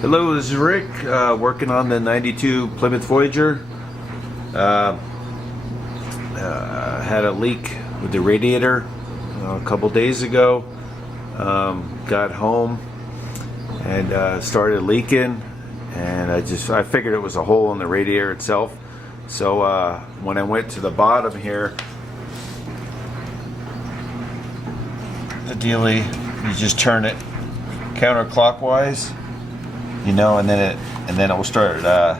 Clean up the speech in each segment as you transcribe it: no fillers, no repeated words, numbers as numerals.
Hello, this is Rick, working on the 92 Plymouth Voyager. Had a leak with the radiator a couple days ago. Got home and started leaking, and I figured it was a hole in the radiator itself. So when I went to the bottom here, the dealie, you just turn it counterclockwise, you know, and then it will start. The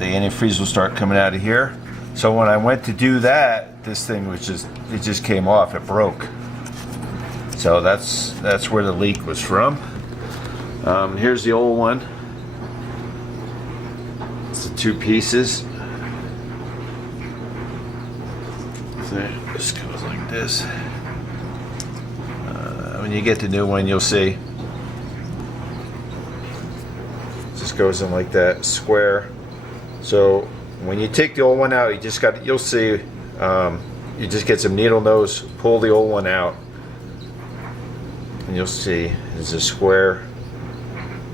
antifreeze will start coming out of here. So when I went to do that, this thing was just came off. It broke. So that's where the leak was from. Here's the old one. It's the two pieces. So it just goes like this. When you get the new one, you'll see. It just goes in like that, square. So when you take the old one out, you'll see, you just get some needle nose, pull the old one out, and you'll see there's a square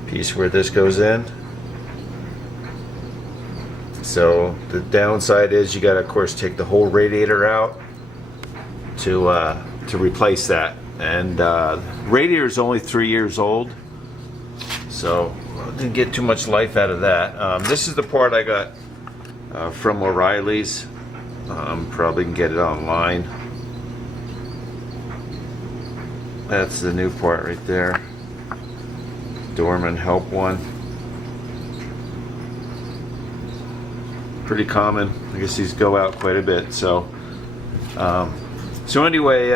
piece where this goes in. So the downside is you got to, of course, take the whole radiator out to replace that. And radiator is only 3 years old, so I didn't get too much life out of that. This is the part I got from O'Reilly's. Probably can get it online. That's the new part right there. Doorman help one. Pretty common. I guess these go out quite a bit. So anyway,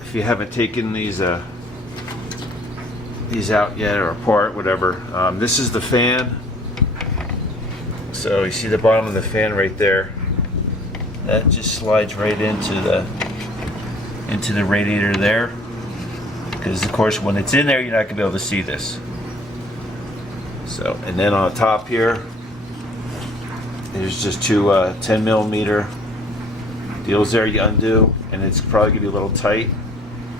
if you haven't taken these out yet, or apart, whatever, this is the fan. So you see the bottom of the fan right there. That just slides right into the radiator there. Because of course, when it's in there, you're not gonna be able to see this. So, and then on the top here, there's just two 10mm deals there. You undo, and it's probably gonna be a little tight.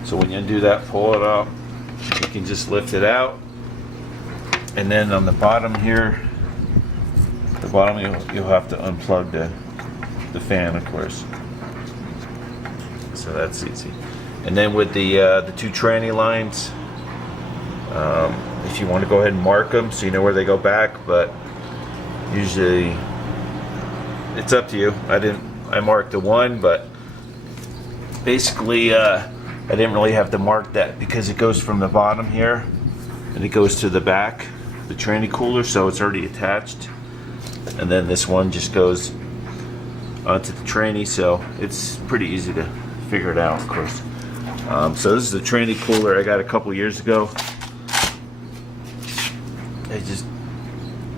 So when you undo that, pull it up, you can just lift it out. And then on the bottom here, you'll have to unplug the fan, of course. So that's easy. And then with the two tranny lines, if you want to go ahead and mark them so you know where they go back, but usually it's up to you. I marked the one, but basically I didn't really have to mark that because it goes from the bottom here and it goes to the back, the tranny cooler, so it's already attached. And then this one just goes onto the tranny, so it's pretty easy to figure it out, of course. So this is the tranny cooler I got a couple years ago.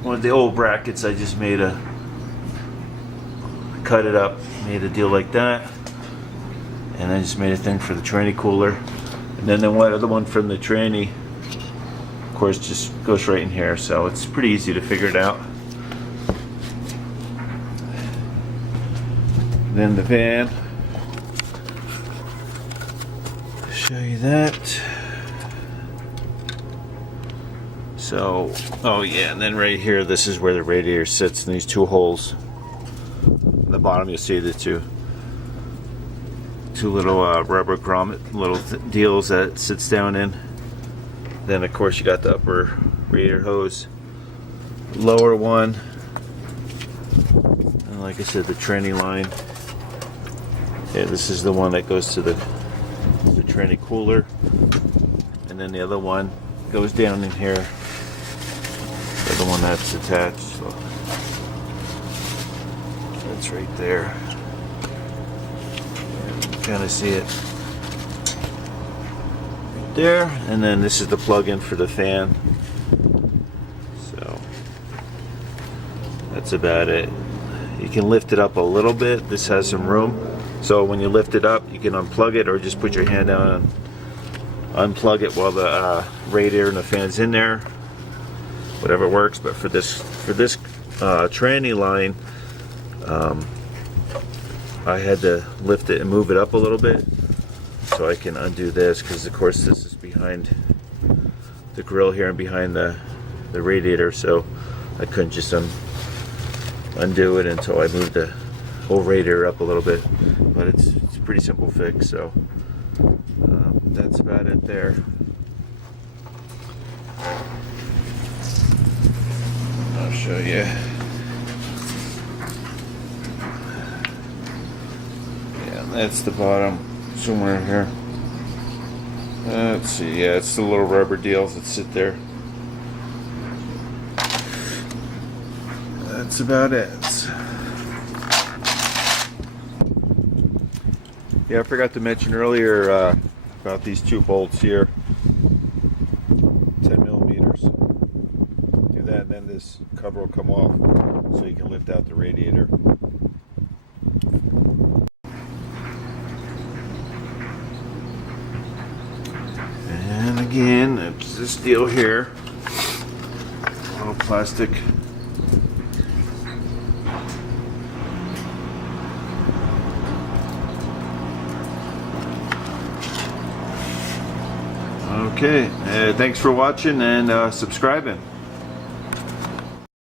One of the old brackets, I just cut it up, made a deal like that, and I just made a thing for the tranny cooler. And then the other one from the tranny, of course, just goes right in here, so it's pretty easy to figure it out. Then the fan, show you that. So, oh yeah, and then right here, this is where the radiator sits in these two holes. On the bottom, you'll see the two little rubber grommet little deals that it sits down in. Then of course you got the upper radiator hose, lower one, and like I said, the tranny line. Yeah, this is the one that goes to the tranny cooler, and then the other one goes down in here. The other one that's attached, so that's right there. Kind of see it right there, and then this is the plug-in for the fan. So that's about it. You can lift it up a little bit. This has some room, so when you lift it up, you can unplug it, or just put your hand down and unplug it while the radiator and the fan's in there. Whatever works. But for this tranny line, I had to lift it and move it up a little bit so I can undo this, because of course this is behind grill here and behind the radiator, so I couldn't just undo it until I moved the whole radiator up a little bit. But it's a pretty simple fix, so that's about it there. I'll show you. Yeah, that's the bottom, somewhere here. Let's see, yeah, it's the little rubber deals that sit there. That's about it. Yeah, I forgot to mention earlier about these two bolts here. 10 millimeters. Do that, and then this cover will come off, so you can lift out the radiator. And again, it's this deal here. Little plastic. Okay, thanks for watching and subscribing.